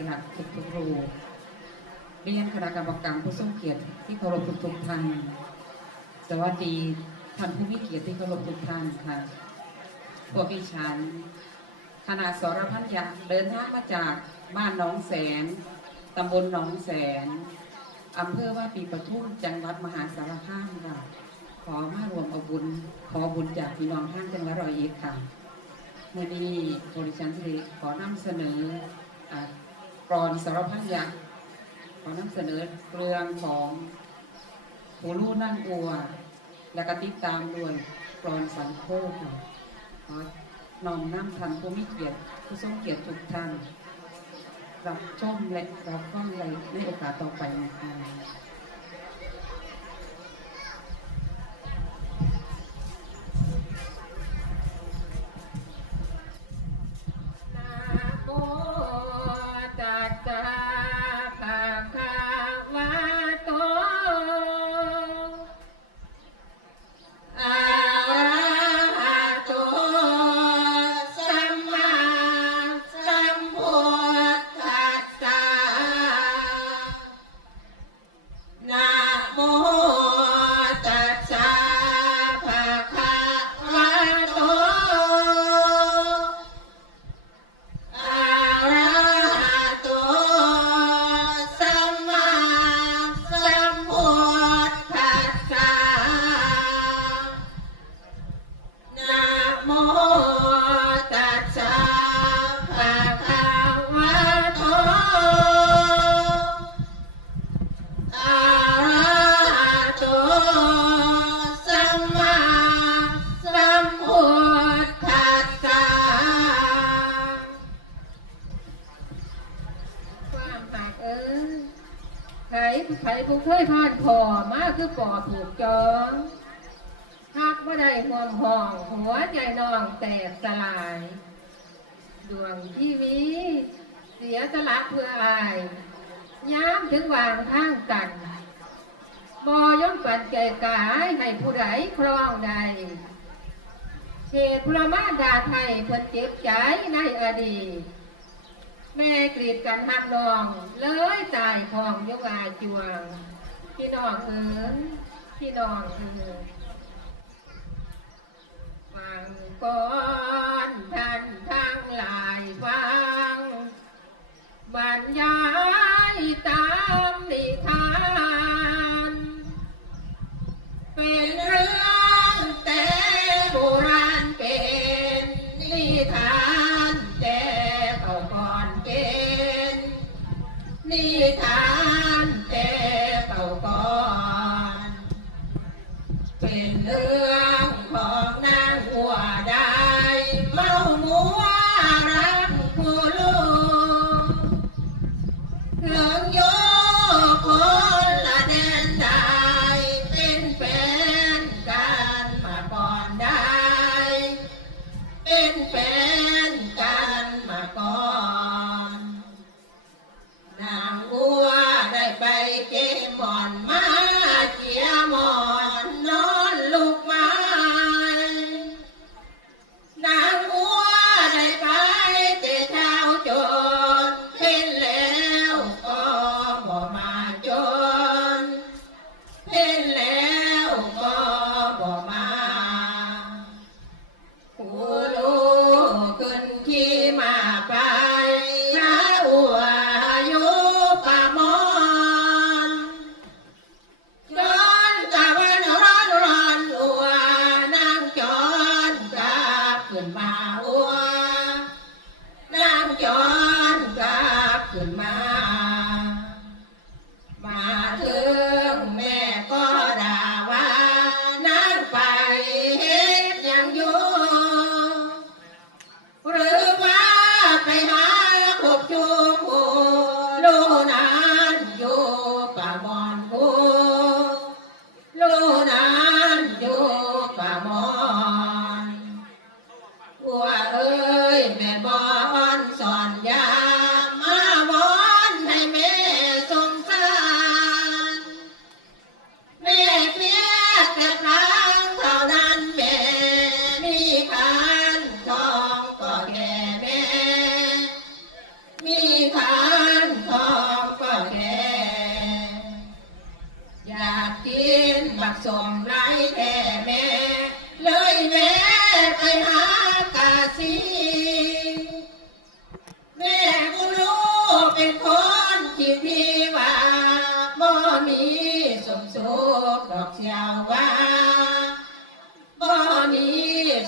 ระราชเทระทุกทุกๆรูเรียนคณะกรรมการผู้ทรงเกียรติที่เคารพทุกทุกท่านสวัสดีท่านผู้มีเกียรติที่เคารพทุกท่านค่ะ พวกดิฉันคณะสรพันยะเดินทางมาจากบ้านหน้องแสนตำบลหนองแสนอำเภอว่าปีปทุมจังหวัดมหาสารคามค่ะ ขอมารวมเอาบุญ ขอบุญจากพี่น้องท่านจังหวัดร้อยเอ็ดค่ะในนี้บริชันสิริขอนำเสนออ่า รอนสารพันยักษ์ขอนำเสนอเรื่องของหูลูนั่งอัว และก็ติดตามด้วยกรอนสังโคค่ะขอน้อมนำทันผู้มิเกียรติผู้ทรงเกียรติทุกท่านรับชมและรับฟังในโอกาสต่อไปนะคะ ไผไผผู้เคยผ่านพอมาคือปอถูกจองหักว่าได้ห่วงห้องหัวใจน้องแตกสลาย ดวงทีวีเสียสละเพื่ออายย้ำถึงวางทางกันบอย่อมปันใจกายให้ผู้ใดครองใดเขตพระมาดาไทยเพิ่นเจ็บใจในอดีต แม่กรีดกันหักน้อง เลยตายของยกอาจวงพี่น้องเอินพี่น้องเอินฟังก่อนท่านทั้งหลายฟังบรรยายตามนิทาน เป็นเรื่องแต่โบราณ นิท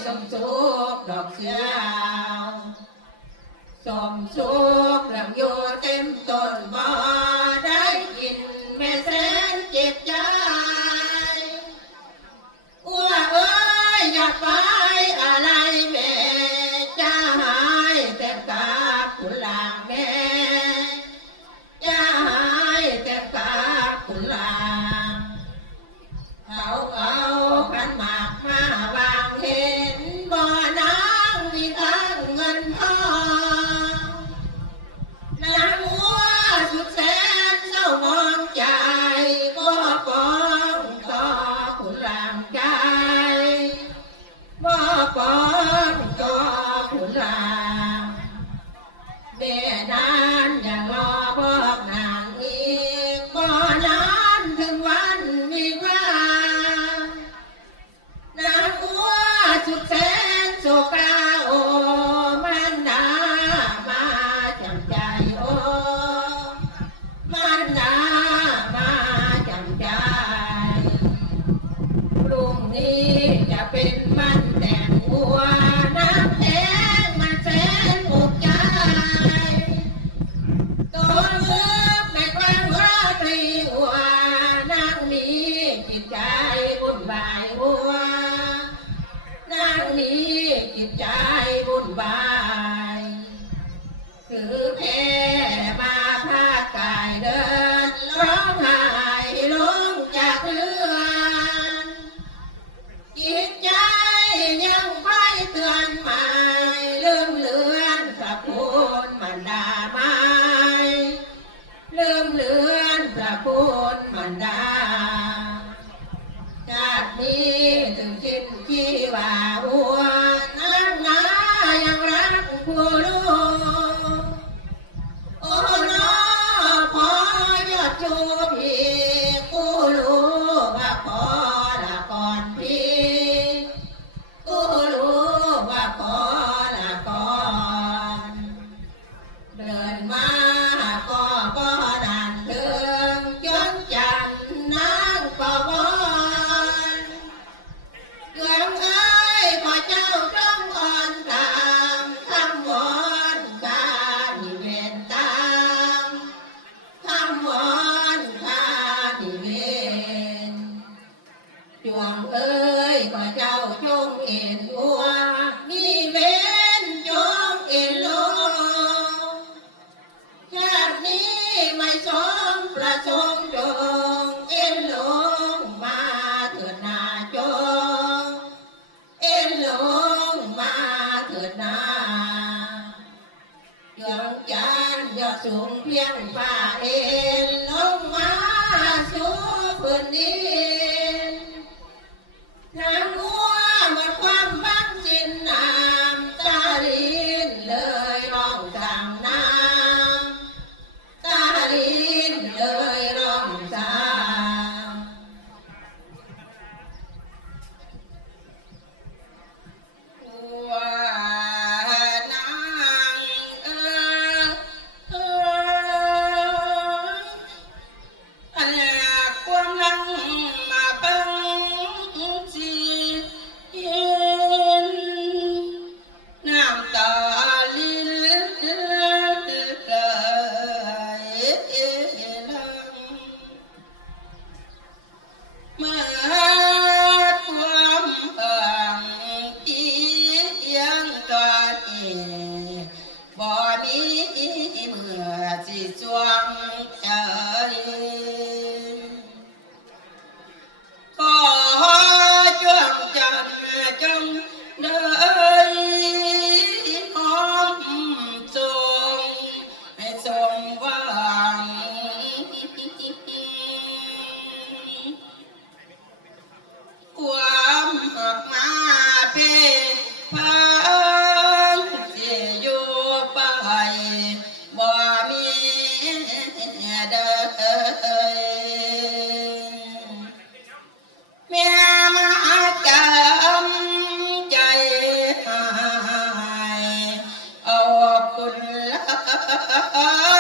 สมสุขดอกเสือสมสุขลำโยเต็มต้นบ้า จิตใจวุ่นวายวัวนางนี้จิตใจ สูงเพียงฟ้า ah, ah, ah, ah.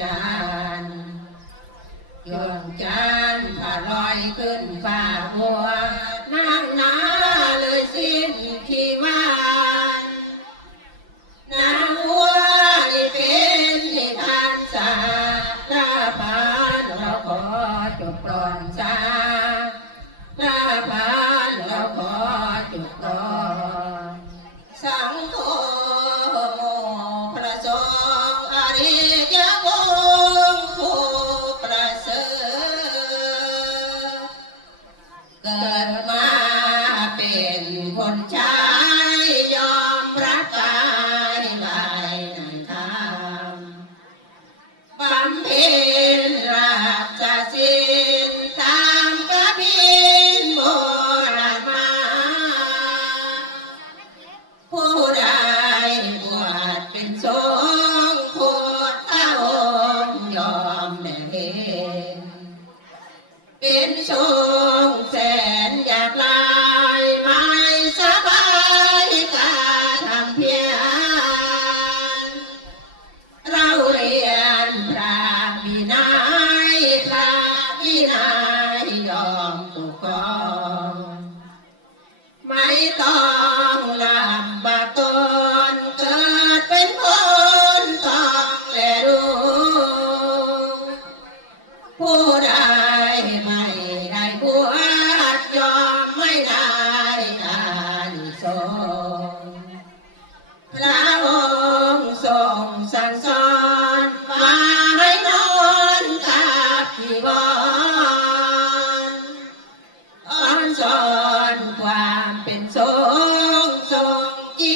จานยวงจาน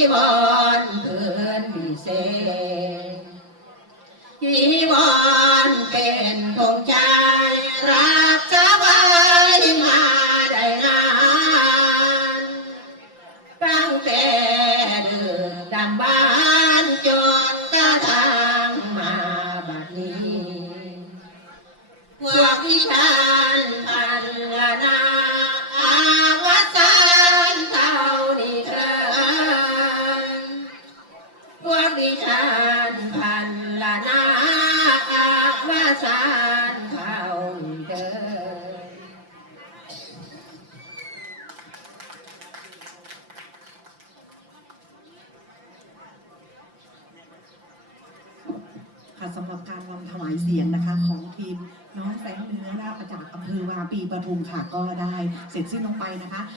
मा ทุมค่ะก็ได้เสร็จสิ้นลงไปนะคะ